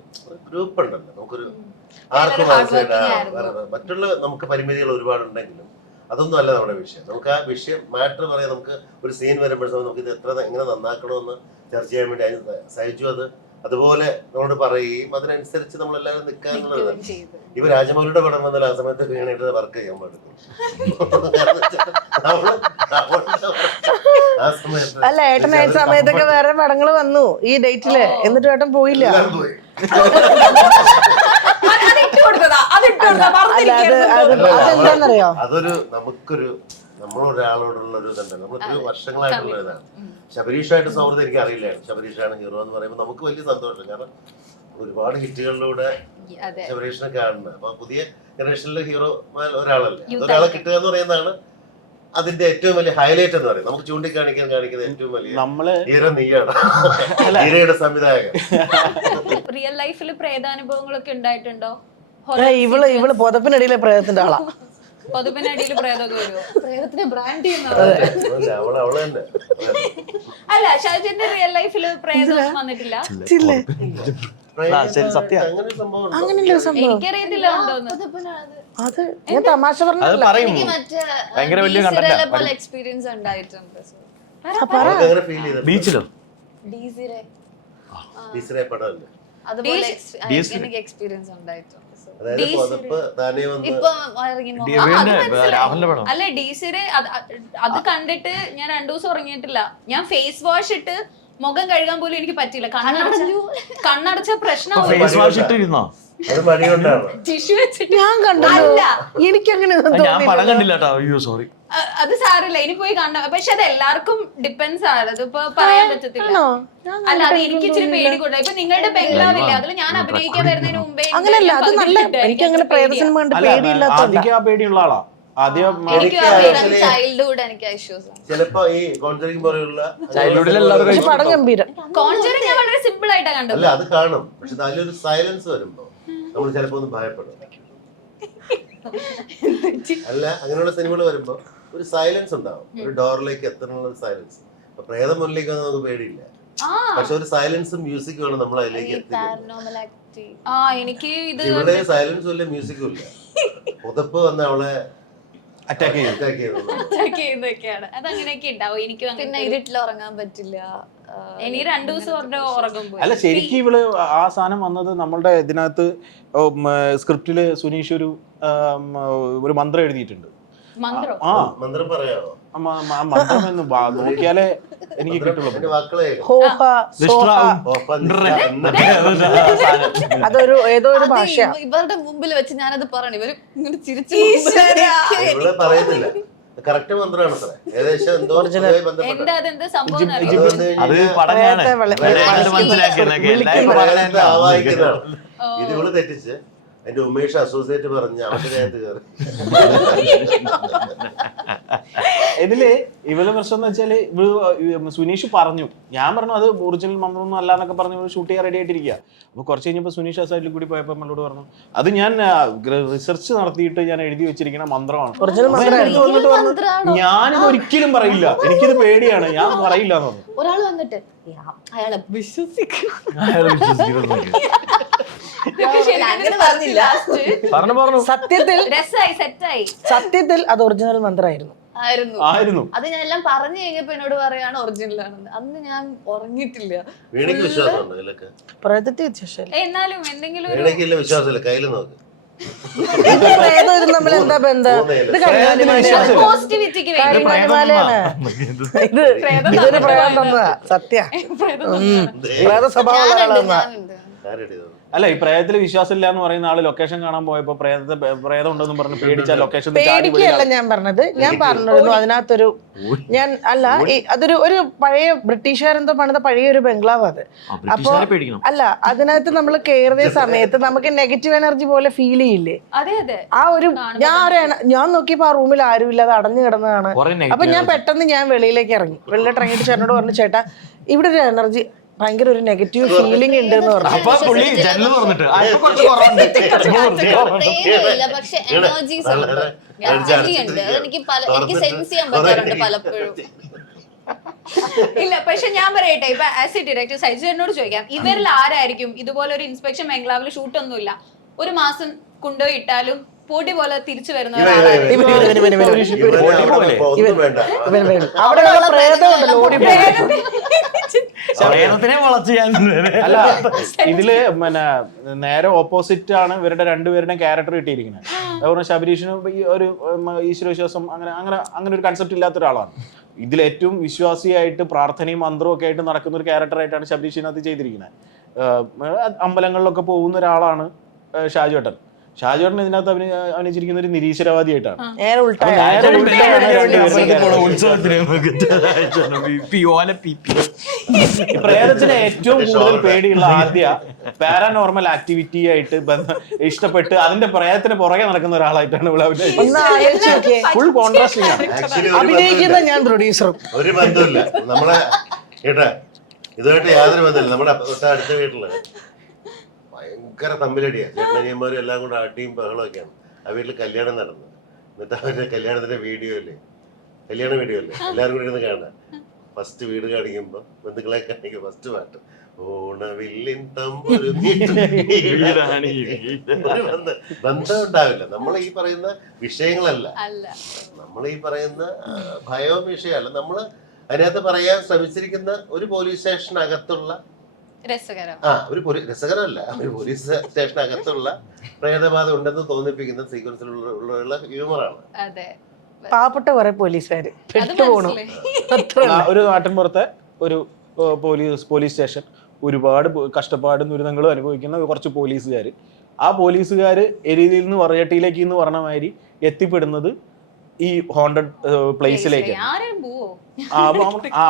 ഗ്രൂപ്പ് ഉണ്ടല്ലോ, നമുക്കൊരു ആർക്കും മനസ്സിലായിട്ട് മറ്റുള്ള നമുക്ക് പരിമിതികൾ ഒരുപാടുണ്ടെങ്കിലും അതൊന്നും അല്ല നമ്മുടെ വിഷയം. നമുക്ക് ആ വിഷയം മാറ്റർ പറയാൻ നമുക്ക് ഒരു സീൻ വരുമ്പോഴത്തേക്കും നമുക്ക് ഇത് എങ്ങനെ നന്നാക്കണമെന്ന് ചർച്ച ചെയ്യാൻ വേണ്ടി അതിന് സഹിച്ചു. അതുപോലെ നമ്മളോട് പറയുകയും അതിനനുസരിച്ച് നമ്മളെല്ലാവരും നിൽക്കാനുള്ളത്. ഇപ്പൊ രാജമൗലിയുടെ പടം വന്നാൽ ആ സമയത്ത് വീണായിട്ട് വർക്ക് ചെയ്യാൻ പാടില്ല. ആ സമയത്ത് അല്ല ഏട്ടൻ ആ സമയത്തൊക്കെ വേറെ പടങ്ങൾ വന്നു ഈ ഡേറ്റില്, എന്നിട്ട് ഏട്ടൻ പോയില്ല. പോയി. അതെന്താന്നറിയോ, അതൊരു നമ്മളൊരാളോടുള്ള ഒരു ഇതുണ്ടല്ലോ, നമ്മൾ ഒത്തിരി വർഷങ്ങളായിട്ടുള്ള ഇതാണ്. ശബരീഷായിട്ട് സൗഹൃദം എനിക്ക് അറിയില്ലായിരുന്നു. ശബരീഷാണ് ഹീറോ എന്ന് പറയുമ്പോൾ നമുക്ക് വലിയ സന്തോഷം. കാരണം ഒരുപാട് ഹിറ്റുകളിലൂടെ ശബരീഷിനെ കാണുന്നത്. അപ്പൊ പുതിയ ജനറേഷനിലെ ഹീറോ ഒരാളല്ലേ, അതൊരാളെ കിട്ടുക എന്ന് പറയുന്നതാണ് അതിന്റെ ഏറ്റവും വലിയ ഹൈലൈറ്റ് എന്ന് പറയുന്നത്. നമുക്ക് കാണിക്കുന്ന ഏറ്റവും വലിയ ഹീറോ നീയാണ്, ഹീറോയുടെ സംവിധായകൻ. റിയൽ ലൈഫിൽ പ്രേതാനുഭവങ്ങളൊക്കെ ഉണ്ടായിട്ടുണ്ടോ? ഇവള് പൊതപ്പിനടിയിലെ പ്രേതത്തിന്റെ ആളാ. പൊതുപ്പിനടിയിൽ പ്രേതമൊക്കെ വരുമോ? പ്രേതത്തിനെ ബ്രാൻഡ് ചെയ്യുന്നത് അല്ല. ഷാജന്റെ റിയൽ ലൈഫിൽ പ്രേതം വന്നിട്ടില്ല. അങ്ങനെയുള്ള സംഭവം എനിക്കറിയത്തില്ല ഉണ്ടോന്ന്. അത് ഞാൻ തമാശ പറഞ്ഞല്ല. എക്സ്പീരിയൻസ് ഉണ്ടായിട്ടുണ്ട്. ബീച്ചിലോ അതുപോലെ എനിക്ക് എക്സ്പീരിയൻസ് ഉണ്ടായിട്ടുണ്ട്. അല്ല ഡീസിരെ അത് കണ്ടിട്ട് ഞാൻ 2 ദിവസം ഉറങ്ങിയിട്ടില്ല. ഞാൻ ഫേസ് വാഷ് ഇട്ട് മുഖം കഴുകാൻ പോലും എനിക്ക് പറ്റില്ല. കണ്ണടച്ച പ്രശ്നമാവും. ടിഷ്യൂ വെച്ചിട്ട് ഞാൻ കണ്ടല്ല, എനിക്കങ്ങനെ സോറി. അത് സാരമില്ല, ഇനി പോയി കണ്ട. പക്ഷെ അത് എല്ലാവർക്കും ഡിപ്പെൻസ് ആണ്. അതിപ്പോ പറയാൻ പറ്റത്തില്ല. അല്ല അത് എനിക്ക് ഇച്ചിരി പേടി കൂടാ. ഇപ്പൊ നിങ്ങളുടെ ബംഗ്ലാവില്ലേ, അതിൽ ഞാൻ അഭിനയിക്കാൻ വരുന്നതിന് മുമ്പേ അങ്ങനെയല്ല. അത് നല്ല, എനിക്ക് അങ്ങനെ പ്രേത സിനിമ കണ്ട് പേടിയില്ലാത്ത പേടിയുള്ള ആളാ. ചൈൽഡ്ഹുഡ് എനിക്ക് ഇഷ്യൂസ്. ചിലപ്പോ ഈ കോൺജറിംഗ് പോലെയുള്ള പടം ഗംഭീരം. കോൺജറിംഗ് ഞാൻ വളരെ സിമ്പിൾ ആയിട്ടാ കണ്ടത്. അല്ല അത് കാണും, പക്ഷെ അതിലൊരു സൈലൻസ് വരുമ്പോ നമ്മൾ ചിലപ്പോ ഒന്ന് ഭയപ്പെടും. അല്ല അങ്ങനെയുള്ള സിനിമകൾ വരുമ്പോ ഒരു സൈലൻസ് ഉണ്ടാവും, ഒരു ഡോറിലേക്ക് എത്തണുള്ള ഒരു സൈലൻസ്. അപ്പൊ പ്രേതം മുന്നിലേക്ക് വന്നാൽ നമുക്ക് പേടിയില്ല, പക്ഷെ ഒരു സൈലൻസും മ്യൂസിക്കും ആണ് നമ്മൾ അതിലേക്ക് എനിക്ക് ഇവിടെ സൈലൻസും ഇല്ല മ്യൂസിക്കും ഇല്ല. പുതപ്പ് വന്ന് അവളെ അറ്റാക്ക് ചെയ്യുന്നതൊക്കെയാണ്. അത് അങ്ങനെയൊക്കെ ഉണ്ടാവും. എനിക്കും പിന്നെ ഇരുട്ടിൽ ഉറങ്ങാൻ പറ്റില്ല. ഇനി 2 ദിവസം ഉറങ്ങുമ്പോ. അല്ല ശരിക്കും ഇവള് ആ സാധനം വന്നത് നമ്മളുടെ ഇതിനകത്ത് സ്ക്രിപ്റ്റില് സുനീഷ് ഒരു മന്ത്രം എഴുതിയിട്ടുണ്ട്. മന്ത്രം പറയാമോ? മന്ത്രം എന്ന് നോക്കിയാലേ എനിക്ക് കിട്ടുള്ളൂ. അതൊരു ഏതോ ഒരു ഭാഷ. ഇവരുടെ മുമ്പിൽ വെച്ച് ഞാനത് പറഞ്ഞു, ഇവര് ഇങ്ങനെ ചിരിച്ചു പറയത്തില്ല. കറക്റ്റ് മന്ത്രമാണ് സാറേ. ഏകദേശം എന്തോ ഇത് ഇവള് തെറ്റിച്ച് അതിന്റെ ഉമേഷ് അസോസിയേറ്റ് പറഞ്ഞ് അവന്റെ ദേഹത്ത് കയറി. ഇതില് ഇവള് പ്രശ്നം എന്ന് വെച്ചാല് സുനീഷ് പറഞ്ഞു, ഞാൻ പറഞ്ഞു അത് ഒറിജിനൽ മന്ത്രമൊന്നും അല്ല എന്നൊക്കെ പറഞ്ഞു ഷൂട്ട് ചെയ്യാൻ റെഡി ആയിട്ടിരിക്കുക. അപ്പൊ കുറച്ച് കഴിഞ്ഞപ്പോ സുനീഷ് ആ സൈഡിൽ കൂടി പോയപ്പോ നമ്മളോട് പറഞ്ഞു അത് ഞാൻ റിസർച്ച് നടത്തിയിട്ട് ഞാൻ എഴുതി വെച്ചിരിക്കുന്ന മന്ത്രമാണ്. ഞാനിത് ഒരിക്കലും പറയില്ല, എനിക്കിത് പേടിയാണ്, ഞാൻ പറയില്ല എന്ന് പറഞ്ഞു. ഒരാൾ വന്നിട്ട് അയാളെ വിശ്വസിക്കും. സത്യത്തിൽ അത് ഒറിജിനൽ മന്ത്രമായിരുന്നു. അത് ഞാൻ എല്ലാം പറഞ്ഞു കഴിഞ്ഞപ്പോ എന്നോട് പറയാണ് ഒറിജിനൽ ആണെന്ന്. അന്ന് ഞാൻ ഉറങ്ങിയിട്ടില്ല. എന്നാലും എന്തെങ്കിലും വിശ്വാസമില്ല. കയ്യിൽ നോക്ക്, എന്താ ബന്ധം? പോസിറ്റിവിറ്റിക്ക് വേണ്ടി ഇതൊരു പ്രേതം തന്നതാ. സത്യ പ്രേത സ്വഭാവമുള്ള അല്ല ഈ പ്രേതത്തില് വിശ്വാസം ഇല്ല എന്ന് പറയുന്ന ആള് ലൊക്കേഷൻ കാണാൻ പോയപ്പോ പ്രേതം ഉണ്ടെന്ന് പറഞ്ഞ് പേടിച്ച ലൊക്കേഷൻ പേടിക്കുകയല്ല ഞാൻ പറഞ്ഞത്. ഞാൻ പറഞ്ഞിരുന്നു അതിനകത്തൊരു അതൊരു പഴയ ബ്രിട്ടീഷുകാരെന്തോ പണിത പഴയ ഒരു ബംഗ്ലാവ് അത്. അപ്പൊ അല്ല അതിനകത്ത് നമ്മൾ കയറിയ സമയത്ത് നമുക്ക് നെഗറ്റീവ് എനർജി പോലെ ഫീൽ ചെയ്യില്ലേ? ആ ഒരു ഞാൻ നോക്കിയപ്പോ ആ റൂമിൽ ആരും ഇല്ല, അത് അടഞ്ഞു കിടന്നതാണ്. അപ്പൊ ഞാൻ പെട്ടെന്ന് വെളിയിലേക്ക് ഇറങ്ങിയിട്ട് ചേട്ടനോട് പറഞ്ഞു, ചേട്ടാ ഇവിടെ ഒരു എനർജി ഭയങ്കര ഒരു നെഗറ്റീവ് ഫീലിംഗ് ഉണ്ട് എന്ന് പറഞ്ഞു. അപ്പൊ പുള്ളി ജനല് തുറന്നിട്ട് അപ്പൊ കുറച്ച് കുറവുണ്ട്. പ്രേതമില്ല, പക്ഷെ എനർജീസ് ഉണ്ട്, ഉണ്ട്. എനിക്ക് സെൻസ് ചെയ്യാൻ പറ്റാറുണ്ട് പലപ്പോഴും. ഇല്ല, പക്ഷെ ഞാൻ പറയട്ടെ, ഇപ്പൊ ആസ് എ ഡയറക്ടർ സൈജുനോട് ചോദിക്കാം, ഇവരിൽ ആരായിരിക്കും ഇതുപോലെ ഒരു ഇൻസ്പെക്ഷൻ ബംഗ്ലാവിൽ ഷൂട്ട് ഒന്നുമില്ല, ഒരു മാസം കൊണ്ടുപോയി ഇട്ടാലും പൊടി പോലെ തിരിച്ചു വരുന്ന അവിടെയുള്ള പ്രേതമുണ്ടല്ലോ ഓടി പ്രേതത്തിനെ വളച്ച് ഞാൻ അല്ല, ഇതില് പിന്നെ നേരെ ഓപ്പോസിറ്റ് ആണ് ഇവരുടെ രണ്ടുപേരുടെയും ക്യാരക്ടർ കിട്ടിയിരിക്കുന്നത്. അതുകൊണ്ട് ശബരീഷിന് ഈ ഒരു ഈശ്വരവിശ്വാസം അങ്ങനെ ഒരു കൺസെപ്റ്റ് ഇല്ലാത്ത ഒരാളാണ്. ഇതിലേറ്റവും വിശ്വാസിയായിട്ട് പ്രാർത്ഥനയും മന്ത്രവും ഒക്കെ ആയിട്ട് നടക്കുന്ന ഒരു ക്യാരക്ടറായിട്ടാണ് ശബരീഷിനകത്ത് ചെയ്തിരിക്കുന്നത്. അമ്പലങ്ങളിലൊക്കെ പോകുന്ന ഒരാളാണ് ഷാജുവേട്ടൻ. ഷാജുവേട്ടൻ ഇതിനകത്ത് അഭിനയിച്ചിരിക്കുന്ന ഒരു നിരീശ്വരവാദിയായിട്ടാണ്. പ്രേതത്തിന് ഏറ്റവും കൂടുതൽ പേടിയുള്ള ആദ്യ പാരാനോർമൽ ആക്ടിവിറ്റി ആയിട്ട് ഇഷ്ടപ്പെട്ട് അതിന്റെ പ്രേതത്തിന് പുറകെ നടക്കുന്ന ഒരാളായിട്ടാണ് ഇവിടെ ഫുൾ കോൺട്രാസ്റ്റിംഗ് ആണ്. അഭിനയിക്കുന്ന ഞാൻ പ്രൊഡ്യൂസറും ഒരു ബന്ധമില്ല നമ്മളെ കേട്ടാ, ഇതുമായിട്ട് യാതൊരു ബന്ധമില്ല. നമ്മുടെ അടുത്ത വീട്ടില് ഭയങ്കര തമ്മിലടിയാ, ചേട്ടനിയന്മാരും എല്ലാം കൂടെ അടിയും ബഹളമൊക്കെയാണ്. ആ വീട്ടിൽ കല്യാണം നടന്നു. എന്നിട്ട് അവരുടെ കല്യാണത്തിന്റെ വീഡിയോ അല്ലേ, കല്യാണ വീഡിയോ അല്ലേ, എല്ലാവരും കൂടി ഇരുന്ന് കാണാം. ഫസ്റ്റ് വീട് കാണിക്കുമ്പോ ബന്ധുക്കളെ കാണിക്കും ഫസ്റ്റ് പാട്ട് ഓണവില്ലിൻ തമ്പൊരു ബന്ധം ഉണ്ടാവില്ല. നമ്മൾ ഈ പറയുന്ന വിഷയങ്ങളല്ല, നമ്മൾ ഈ പറയുന്ന ഭയവും വിഷയമല്ല, നമ്മൾ അതിനകത്ത് പറയാൻ ശ്രമിച്ചിരിക്കുന്ന ഒരു പോലീസ് സ്റ്റേഷനകത്തുള്ള രസകരമല്ല, ഒരു പോലീസ് സ്റ്റേഷനകത്തുള്ള പ്രേതബാധ ഉണ്ടെന്ന് തോന്നിപ്പിക്കുന്ന സീക്വൻസിലുള്ള ഹ്യൂമറാണ്. പാവപ്പെട്ട കുറെ പോലീസുകാര് പെട്ടുപോണു. ഒരു നാട്ടിൻപുറത്തെ ഒരു പോലീസ് സ്റ്റേഷൻ, ഒരുപാട് കഷ്ടപ്പാടും ദുരിതങ്ങളും അനുഭവിക്കുന്ന കുറച്ച് പോലീസുകാർ. ആ പോലീസുകാർ എരിതിയിൽ നിന്ന് വറചട്ടിയിലേക്ക് എന്ന് പറഞ്ഞ മാതിരി എത്തിപ്പെടുന്നത് ഈ ഹോണ്ടഡ് പ്ലേസിലേക്ക്.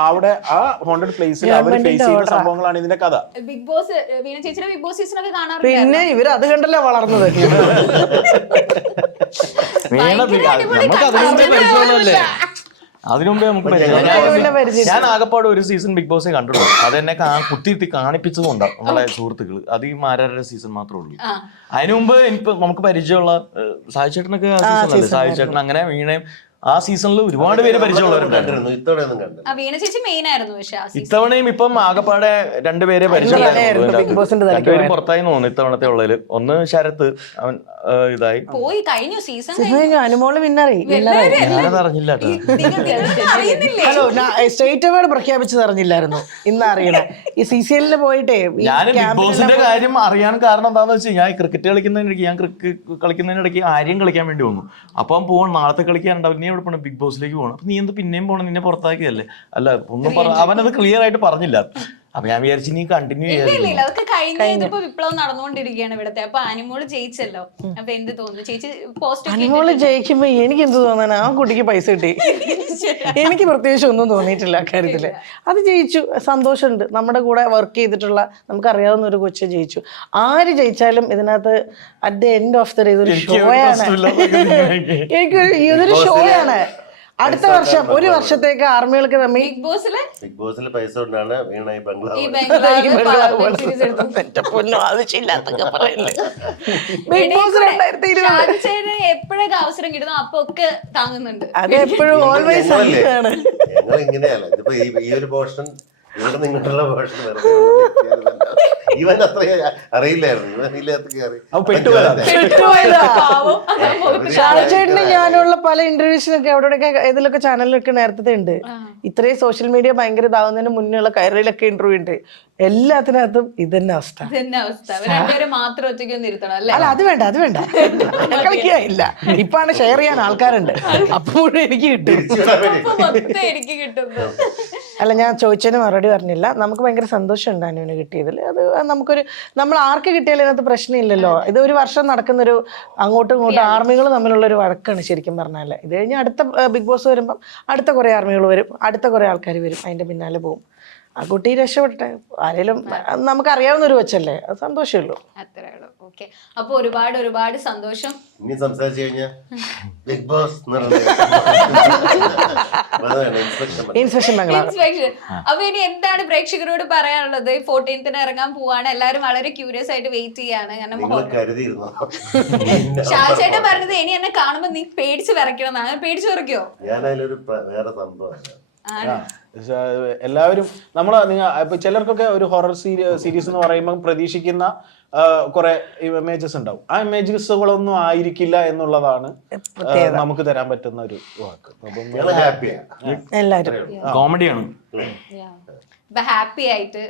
അവിടെ ആ ഹോണ്ടഡ് പ്ലേസിൽ അവർ ഫേസ് ചെയ്യുന്ന സംഭവങ്ങളാണ് ഇതിന്റെ കഥ. ബിഗ് ബോസ്, വീണ ചേച്ചിയുടെ ബിഗ് ബോസ് സീസൺ ഒക്കെ കാണാറുണ്ട്. പിന്നെ ഇവര് അത് കണ്ടല്ലേ വളർന്നത്. അതിനുമുമ്പേ നമുക്ക് ഞാൻ ആകപ്പാട് ഒരു സീസൺ ബിഗ് ബോസേ കണ്ടിട്ടുള്ളൂ. അതെന്നെ കുത്തിയിരുത്തി കാണിപ്പിച്ചതുകൊണ്ടാണ് നമ്മളെ സുഹൃത്തുക്കൾ. അത് ഈ മാരാരുടെ സീസൺ മാത്രമേ ഉള്ളൂ. അതിനു മുമ്പ് എനിക്ക് നമുക്ക് പരിചയമുള്ള സായി ചേട്ടനൊക്കെ ആ സീസണല്ലേ, സായി ചേട്ടൻ അങ്ങനെ വീണയും ആ സീസണിൽ ഒരുപാട് പേര് പരിചയമുള്ളവരുണ്ടായിരുന്നു. ഇത്തവണയും ഇപ്പം ആകപ്പാടെ രണ്ടുപേരെ പരിചയമുണ്ടായിരുന്നു. രണ്ടുപേരും പുറത്തായി തോന്നുന്നു ഇത്തവണത്തെ ഉള്ളതിൽ. ഒന്ന് ശരത്ത്, അവൻ ഇതായി അനുമോള് ഞാനത് അറിഞ്ഞില്ല. ഹലോ, സ്റ്റേറ്റ് അവാർഡ് പ്രഖ്യാപിച്ചത് അറിഞ്ഞില്ലായിരുന്നു, ഇന്ന് അറിയണേ. ഈ CCL പോയിട്ടേ ഞാൻ ബിഗ് ബോസിന്റെ കാര്യം അറിയാൻ കാരണം എന്താണെന്ന് വെച്ചാൽ ഞാൻ ക്രിക്കറ്റ് കളിക്കുന്നതിനിടയ്ക്ക് ആര്യം കളിക്കാൻ വേണ്ടി വന്നു. അപ്പം പോകണം, നാളത്തെ കളിക്കാനുണ്ടാവും, നീ എവിടെ പോകണം, ബിഗ് ബോസിലേക്ക് പോകണം. അപ്പൊ നീ എന്ത് പിന്നെയും പോകണം, നിന്നെ പുറത്താക്കിയല്ലേ? അല്ല ഒന്നും അവനത് ക്ലിയർ ആയിട്ട് പറഞ്ഞില്ല. അപ്പൊ ഞാൻ വിചാരിച്ചു നീ കണ്ടിന്യൂ ചെയ്യാം. അതൊക്കെ കഴിഞ്ഞപ്പോ വിപ്ലവം നടന്നുകൊണ്ടിരിക്കുകയാണ് ഇവിടത്തെ. അപ്പൊ അനുമോള് ജയിച്ചല്ലോ, അപ്പൊ എന്ത് തോന്നുന്നു ചേച്ചി? അനുമോള് ജയിക്കുമ്പോ എനിക്ക് എന്ത് തോന്നാൻ, ആ കുട്ടിക്ക് പൈസ കിട്ടി. എനിക്ക് പ്രത്യേകിച്ച് ഒന്നും തോന്നിയിട്ടില്ല അക്കാര്യത്തില്. അത് ജയിച്ചു, സന്തോഷമുണ്ട്. നമ്മുടെ കൂടെ വർക്ക് ചെയ്തിട്ടുള്ള നമുക്കറിയാവുന്ന ഒരു കൊച്ചു ജയിച്ചു. ആര് ജയിച്ചാലും ഇതിനകത്ത് at the end of the day ഇതൊരു ഷോയാണ്. ഇതൊരു ഷോയാണ്. അടുത്ത വർഷം ഒരു വർഷത്തേക്ക് ആർമികൾക്ക് തമ്മിൽ ബിഗ് ബോസിൽ പൈസ കൊണ്ടാണ് വീണ ഈ ബംഗ്ലാവ് എപ്പോഴൊക്കെ അവസരം കിട്ടുന്നു അപ്പൊ ഒക്കെ താങ്ങുന്നുണ്ട്. അത് എപ്പോഴും ഓൾവേസ് ആണ്. ഞങ്ങൾ ഇങ്ങനെയല്ല. ഇതിപ്പോ ഈ ഒരു പോർഷൻ ഇവിടെ നിങ്ങട്ടുള്ള പോർഷൻ ഇവൻ അത്ര അറിയില്ലായിരുന്നു. ഇവൻ ഷാജേട്ടന് ഞാനുള്ള പല ഇന്റർവ്യൂസിനൊക്കെ എവിടെയൊക്കെ ഏതിലൊക്കെ ചാനലിലൊക്കെ നേരത്തെ ഉണ്ട്. ഇത്രയും സോഷ്യൽ മീഡിയ ഭയങ്കര ഇതാവുന്നതിന് മുന്നേയുള്ള കയറിലൊക്കെ ഇന്റർവ്യൂ ഉണ്ട്. എല്ലാത്തിനകത്തും ഇതന്നെ അവസ്ഥ. അല്ല അത് വേണ്ട, അത് വേണ്ട, കളിക്കില്ല. ഇപ്പാണ് ഷെയർ ചെയ്യാൻ ആൾക്കാരുണ്ട്, അപ്പോഴും എനിക്ക് കിട്ടും. അല്ല, ഞാൻ ചോദിച്ചതിന് മറുപടി പറഞ്ഞില്ല. നമുക്ക് ഭയങ്കര സന്തോഷമുണ്ട് അനുവിന് കിട്ടിയതിൽ. അത് നമ്മൾ ആർക്ക് കിട്ടിയാലും അതിനകത്ത് പ്രശ്നമില്ലല്ലോ. ഇത് ഒരു വർഷം നടക്കുന്നൊരു അങ്ങോട്ടും ഇങ്ങോട്ടും ആർമികൾ തമ്മിലുള്ള ഒരു വഴക്കാണ് ശരിക്കും പറഞ്ഞാൽ. ഇത് കഴിഞ്ഞ് അടുത്ത ബിഗ് ബോസ് വരുമ്പം അടുത്ത കുറെ ആർമികൾ വരും, അടുത്ത കുറെ ആൾക്കാർ വരും, അതിന്റെ പിന്നാലെ പോകും. ആ കുട്ടി രക്ഷപ്പെട്ടെ. ആരെങ്കിലും നമുക്കറിയാവുന്ന ഒരു കൊച്ചല്ലേ, അത് സന്തോഷമുള്ളൂ. അത്രേ ഉള്ളൂ. ഓക്കെ, അപ്പൊ ഒരുപാട് ഒരുപാട് സന്തോഷം. ഇനി സംസാരിച്ചു കഴിഞ്ഞാൽ ബിഗ് ബോസ് അതാണ് ഇൻസ്പെക്ഷൻ. ഇൻസ്പെക്ഷൻ ബംഗ്ലാവ്. ഇൻസ്പെക്ഷൻ. അപ്പൊ ഇനി എന്താണ് പ്രേക്ഷകരോട് പറയാനുള്ളത്? 14th ഇറങ്ങാൻ പോവാണ്, എല്ലാരും വളരെ ക്യൂരിയസ് ആയിട്ട് വെയിറ്റ് ചെയ്യാണ്. നിങ്ങൾ കരുതിയിരുന്നോ? ഷാജേട്ടൻ പറഞ്ഞത് ഇനി എന്നെ കാണുമ്പോ നീ പേടിച്ച് വിറയ്ക്കണം എന്നാണ്. പേടിച്ച് വിറയ്ക്കോ? ഞാൻ അതിലൊരു വേറെ സംഭവമാണ്. എല്ലാവരും നമ്മൾ ഇപ്പൊ ചിലർക്കൊക്കെ ഒരു ഹൊറർ സീരീസ് എന്ന് പറയുമ്പോൾ പ്രതീക്ഷിക്കുന്ന കുറെ ഇമേജസ് ഉണ്ടാവും. ആ ഇമേജസുകളൊന്നും ആയിരിക്കില്ല എന്നുള്ളതാണ് നമുക്ക് തരാൻ പറ്റുന്ന ഒരു വാക്ക്. ഞങ്ങൾ ഹാപ്പിയാണ് എല്ലാവരും. കോമഡിയാണ്. ഇപ്പൊ ഹാപ്പി ആയിട്ട്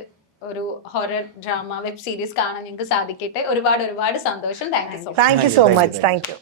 ഒരു ഹൊറർ ഡ്രാമ വെബ് സീരീസ് കാണാൻ ഞങ്ങൾക്ക് സാധിക്കട്ടെ. ഒരുപാട് ഒരുപാട് സന്തോഷം. Thank you so much. Thank you so much. Thank you.